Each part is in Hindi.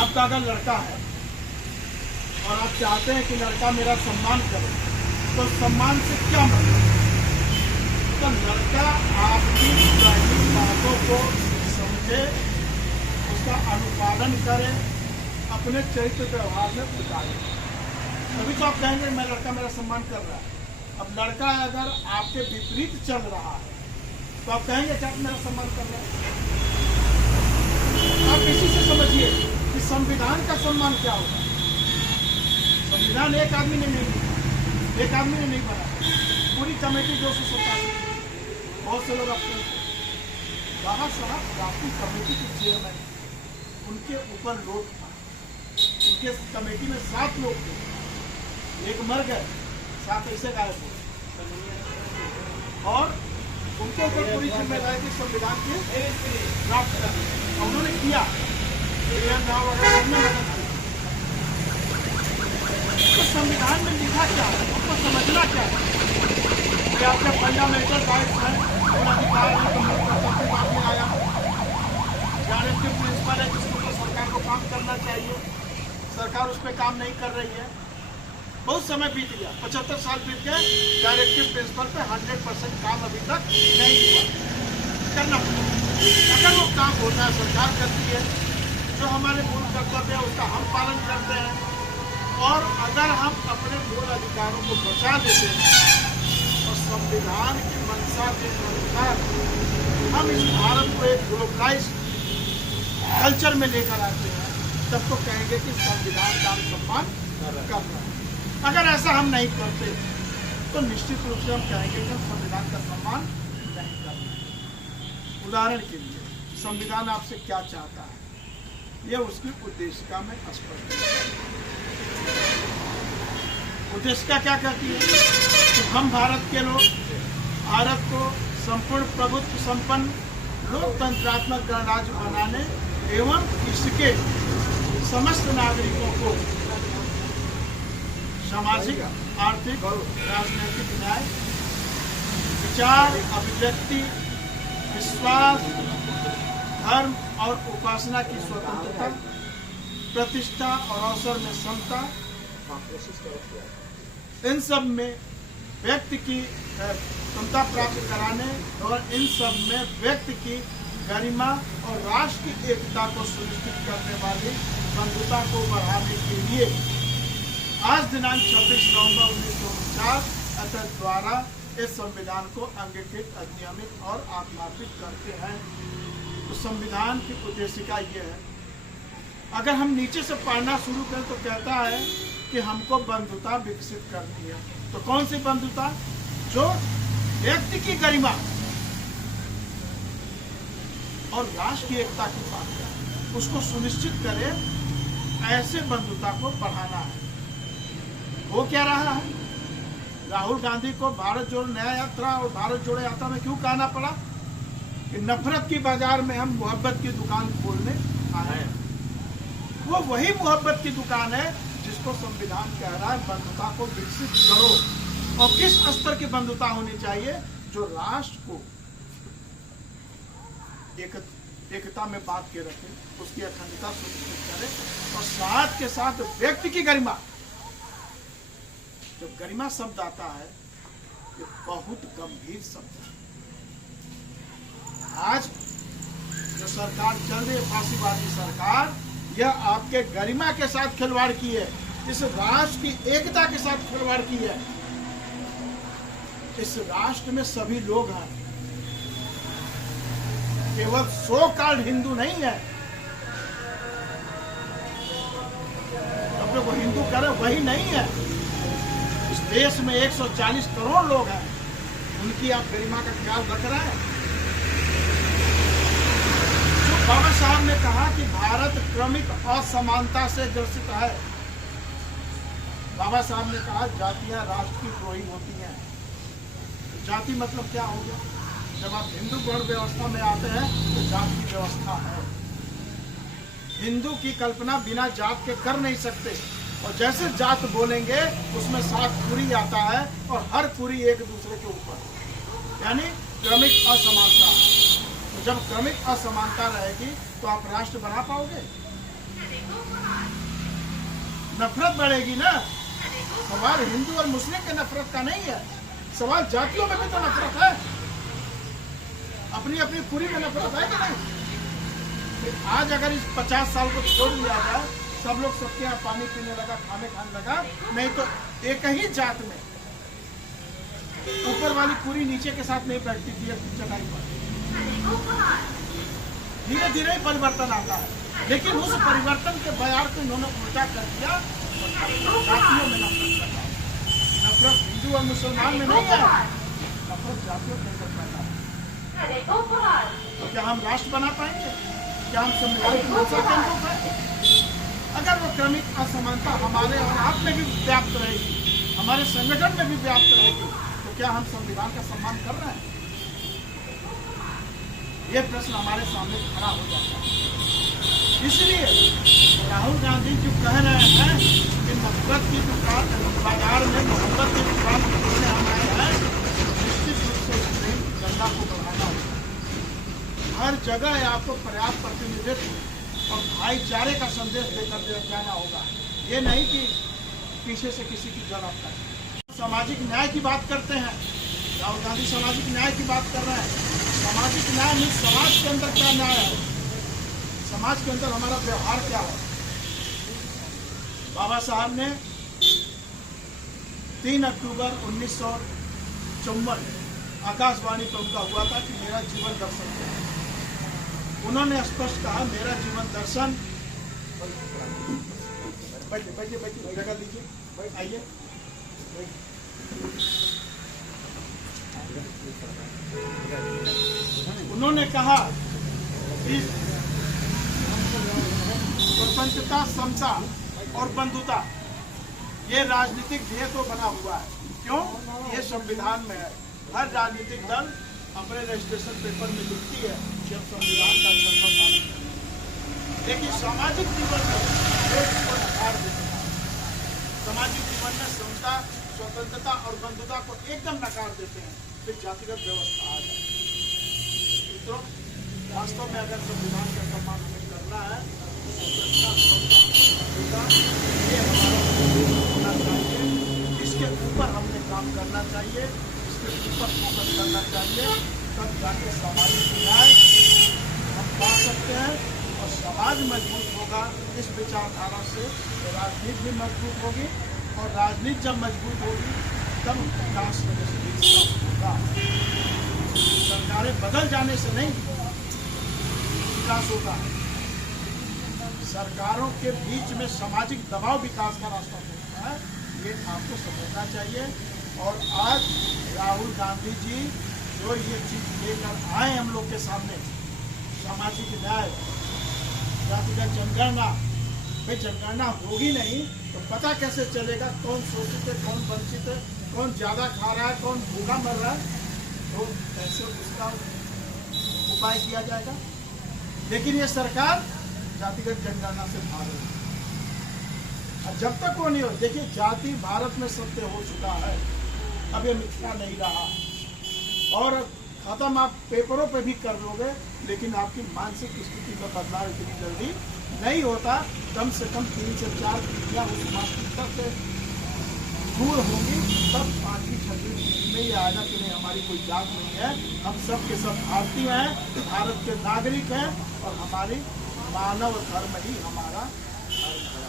आपका अगर लड़का है और आप चाहते हैं कि लड़का मेरा सम्मान करे, तो सम्मान से क्या मतलब? तो लड़का आपकी पहली बातों को समझे, उसका अनुपालन करे, अपने चरित्र व्यवहार में उतारे, तभी तो आप कहेंगे मैं लड़का मेरा सम्मान कर रहा है। अब लड़का अगर आपके विपरीत चल रहा है तो आप कहेंगे कि आप मेरा सम्मान कर रहे हैं। आप इसी से समझिए कि संविधान का सम्मान क्या होगा। संविधान एक आदमी ने नहीं बनाया, एक आदमी ने नहीं बनाया, पूरी कमेटी 287, बहुत से लोग अपने बाबा साहब काफी कमेटी के चेयरमैन, उनके ऊपर लोड था। उनके कमेटी में 7 लोग थे, एक मर गए, 7 ऐसे गायब हो, और उनके ऊपर पूरी जिम्मेदारी थी संविधान के ड्राफ्ट करने, और उन्होंने किया। तो संविधान में लिखा क्या है, आपको समझना क्या है कि आपके फंडामेंटल राइट्स हैं, और अधिकार है, तो मूल बात में आया डायरेक्टिव प्रिंसिपल है जिसके ऊपर सरकार को काम करना चाहिए। सरकार उस पर काम नहीं कर रही है, बहुत समय बीत गया, 75 साल बीत गए, डायरेक्टिव प्रिंसिपल पे 100% काम अभी तक नहीं हुआ। करना पड़ेगा। अगर वो काम होता है, सरकार करती है, जो हमारे मूल कर्तव्य है उसका हम पालन करते हैं, और अगर हम अपने मूल अधिकारों को बचा देते हैं और संविधान की मंशा के अनुसार हम इस भारत को एक ग्लोबलाइज कल्चर में लेकर आते हैं, तब तो कहेंगे कि संविधान का सम्मान कर रहा है। अगर ऐसा हम नहीं करते तो निश्चित रूप से हम कहेंगे कि हम संविधान का सम्मान नहीं कर रहे। उदाहरण के लिए, संविधान आपसे क्या चाहता है, यह उसकी उद्देशिका में स्पष्ट है। उद्देशिका क्या कहती है कि हम भारत के लोग भारत को संपूर्ण प्रभुत्व संपन्न लोकतंत्रात्मक गणराज्य बनाने एवं इसके समस्त नागरिकों को सामाजिक, आर्थिक, राजनीतिक न्याय, विचार, अभिव्यक्ति, विश्वास, धर्म और उपासना की स्वतंत्रता, प्रतिष्ठा और अवसर में समता, इन सब में व्यक्ति की क्षमता प्राप्त कराने और इन सब में व्यक्ति की गरिमा और राष्ट्र की एकता को सुनिश्चित करने वाली बंधुता को बढ़ाने के लिए आज दिनांक 26 नवंबर 1949 द्वारा इस संविधान को अंगीकृत, अधिनियमित और आत्मार्पित करते हैं। तो संविधान की उद्देशिका ये है। अगर हम नीचे से पढ़ना शुरू करें तो कहता है कि हमको बंधुता विकसित करनी है। तो कौन सी बंधुता? जो व्यक्ति की गरिमा और राष्ट्र की एकता की बात है, उसको सुनिश्चित करे, ऐसे बंधुता को बढ़ाना है। वो क्या रहा है? राहुल गांधी को भारत जोड़ो न्याय यात्रा और भारत जोड़ो यात्रा में क्यों कहना पड़ा कि नफरत की बाजार में हम मोहब्बत की दुकान खोलने आए हैं। वो वही मोहब्बत की दुकान है जिसको संविधान कह रहा है बंधुता को विकसित करो। और किस स्तर की बंधुता होनी चाहिए? जो राष्ट्र को एकता में बांध के रखे, उसकी अखंडता सुनिश्चित करे, और साथ के साथ व्यक्ति की गरिमा। जब गरिमा शब्द आता है, ये बहुत गंभीर शब्द है। आज जो सरकार चल रही है, फांसीवादी सरकार, यह आपके गरिमा के साथ खिलवाड़ की है, इस राष्ट्र की एकता के साथ खिलवाड़ की है। इस राष्ट्र में सभी लोग हैं, केवल 100 कार्ड हिंदू नहीं है। वो हिंदू करे वही नहीं है। इस देश में 140 करोड़ लोग हैं, उनकी आप गरिमा का ख्याल रख रहे हैं। जो बाबा साहब ने कहा कि भारत क्रमिक असमानता से ग्रसित है, बाबा साहब ने कहा जातियां राष्ट्र की द्रोही होती हैं। जाति मतलब क्या हो गया? जब आप हिंदू वर्ण व्यवस्था में आते हैं तो जात की व्यवस्था है। हिंदू की कल्पना बिना जात के कर नहीं सकते, और जैसे जात बोलेंगे उसमें 7 कुरी आता है, और हर कुरी एक दूसरे के ऊपर, यानी क्रमिक असमानता। तो जब क्रमिक असमानता रहेगी तो आप राष्ट्र बना पाओगे? नफरत बढ़ेगी ना। सवाल हिंदू और मुस्लिम के नफरत का नहीं है, सवाल जातियों में भी तो नफरत है, अपनी अपनी पूरी में नफरत है कि नहीं। आज अगर इस 50 साल को छोड़ दिया जाए, सब लोग सबके यहाँ पानी पीने लगा, खाने लगा, नहीं तो एक ही जात में ऊपर वाली पूरी नीचे के साथ नहीं बैठती थी चटाई पर। धीरे धीरे ही परिवर्तन आता है, लेकिन उस परिवर्तन के बयार को इन्होंने उल्टा कर दिया और जातियों में नफरत कर दिया। नफरत हिंदू और मुसलमान में नहीं है, नफरत जातियों के अंदर पैदा है। तो क्या हम राष्ट्र बना पाएंगे? क्या हम संविधान की मंशा के अनुरूप है? अगर वो क्रमिक असमानता हमारे और आप में भी व्याप्त रहेगी, हमारे संगठन में भी व्याप्त रहेगी, तो क्या हम संविधान का सम्मान कर रहे हैं? ये प्रश्न हमारे सामने खड़ा हो जाता है। इसलिए राहुल गांधी जो कह रहे हैं कि नफरत की दुकान बाजार में मोहब्बत की दुकान खोलने हम आए हैं, निश्चित रूप से प्रेम की गंगा को बढ़ाना होगा। हर जगह आपको पर्याप्त प्रतिनिधित्व और भाईचारे का संदेश देकर जाना होगा। ये नहीं कि पीछे से किसी की जरूरत है। सामाजिक न्याय की बात करते हैं, राहुल गांधी सामाजिक न्याय की बात कर रहे हैं। सामाजिक न्याय में समाज के अंदर क्या न्याय है, समाज के अंदर हमारा व्यवहार क्या है। बाबा साहब ने 3 अक्टूबर 1954 आकाशवाणी पर उनका हुआ था कि मेरा जीवन दर्शन क्या है। उन्होंने स्पष्ट कहा, मेरा जीवन दर्शन, बैठिए जगह दीजिए, आइए। उन्होंने कहा कि स्वतंत्रता, समता और बंधुता ये राजनीतिक ध्येय तो बना हुआ है। क्यों? ये संविधान में है। हर राजनीतिक दल अपने रजिस्ट्रेशन पेपर में लिखती है कि हम संविधान का सम्मान करेंगे, लेकिन सामाजिक जीवन में इसको नकार देते हैं। सामाजिक जीवन में समता, स्वतंत्रता और बंधुता को एकदम नकार देते हैं, फिर जातिगत व्यवस्था आ जाए। तो वास्तव में अगर संविधान का सम्मान हमें करना है तो स्वतंत्रता, ये हमारा होना चाहिए। इसके ऊपर हमने काम करना चाहिए, इसके ऊपर फोकस करना चाहिए, तब जाके सामाजिक न्याय हम पा सकते हैं और समाज मजबूत होगा। इस विचारधारा से राजनीति भी मजबूत होगी और राजनीति जब मजबूत होगी तब विकास होगा। सरकारें बदल जाने से नहीं विकास होगा, सरकारों के बीच में सामाजिक दबाव विकास का रास्ता खोलता है। ये आपको समझना चाहिए। और आज राहुल गांधी जी जो ये चीज लेकर आए हम लोग के सामने, सामाजिक न्याय, जातिगत जनगणना, भाई जनगणना होगी नहीं तो पता कैसे चलेगा कौन शोषित है, कौन वंचित है, कौन ज्यादा खा रहा है, कौन भूखा मर रहा है, तो कैसे उसका उपाय किया जाएगा। लेकिन ये सरकार जातिगत जनगणना से भाग रही है। और जब तक वो नहीं हो, देखिए जाति भारत में सत्य हो चुका है, अब ये मिथ्या नहीं रहा। और खत्म आप पेपरों पे भी कर लोगे, लेकिन आपकी मानसिक स्थिति का बदलाव इतनी जल्दी नहीं होता। कम से कम 3 से 4 पीढ़ियां उस मानसिकता से दूर होंगी, तब 5वीं 6वीं पीढ़ी में ये आएगा कि नहीं हमारी कोई जात नहीं है, हम सब के सब भारतीय हैं, भारत के नागरिक हैं और हमारी मानव धर्म ही हमारा धर्म है।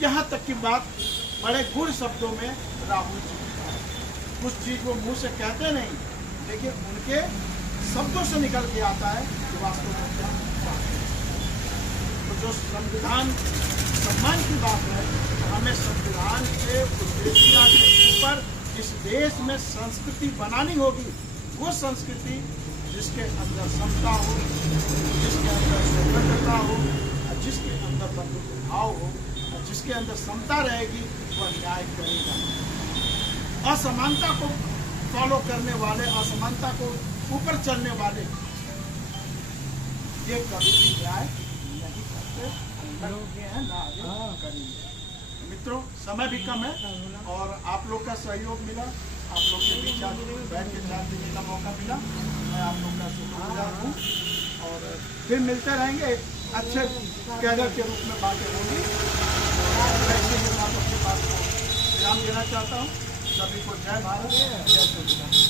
यहाँ तक की बात बड़े गुण शब्दों में राहुल जी कुछ चीज वो मुंह से कहते नहीं, लेकिन उनके शब्दों से निकल के आता है कि वास्तव में क्या बात है। तो जो संविधान सम्मान की बात है, तो हमें संविधान के उद्देश्य के ऊपर इस देश में संस्कृति बनानी होगी। वो संस्कृति जिसके अंदर समता हो, जिसके अंदर स्वतंत्रता हो, जिसके अंदर बंधुत्व भाव हो, जिसके अंदर समता रहेगी वह न्याय करेगा। असमानता को फॉलो करने वाले, असमानता को ऊपर चलने वाले ये कभी भी न्याय नहीं करते, हैं ना आगे करेंगे। मित्रों, समय भी कम है और आप लोग का सहयोग मिला, आप लोग के बीच बैठ के चाय पीने का मौका मिला, मैं आप लोग का शुक्रगुजार हूँ। और फिर मिलते रहेंगे अच्छे कैडर के रूप में बातें होंगी। मैं इसके साथ अपनी बात को विराम देना चाहता हूँ। सभी को जय भारत, जय श्री राम।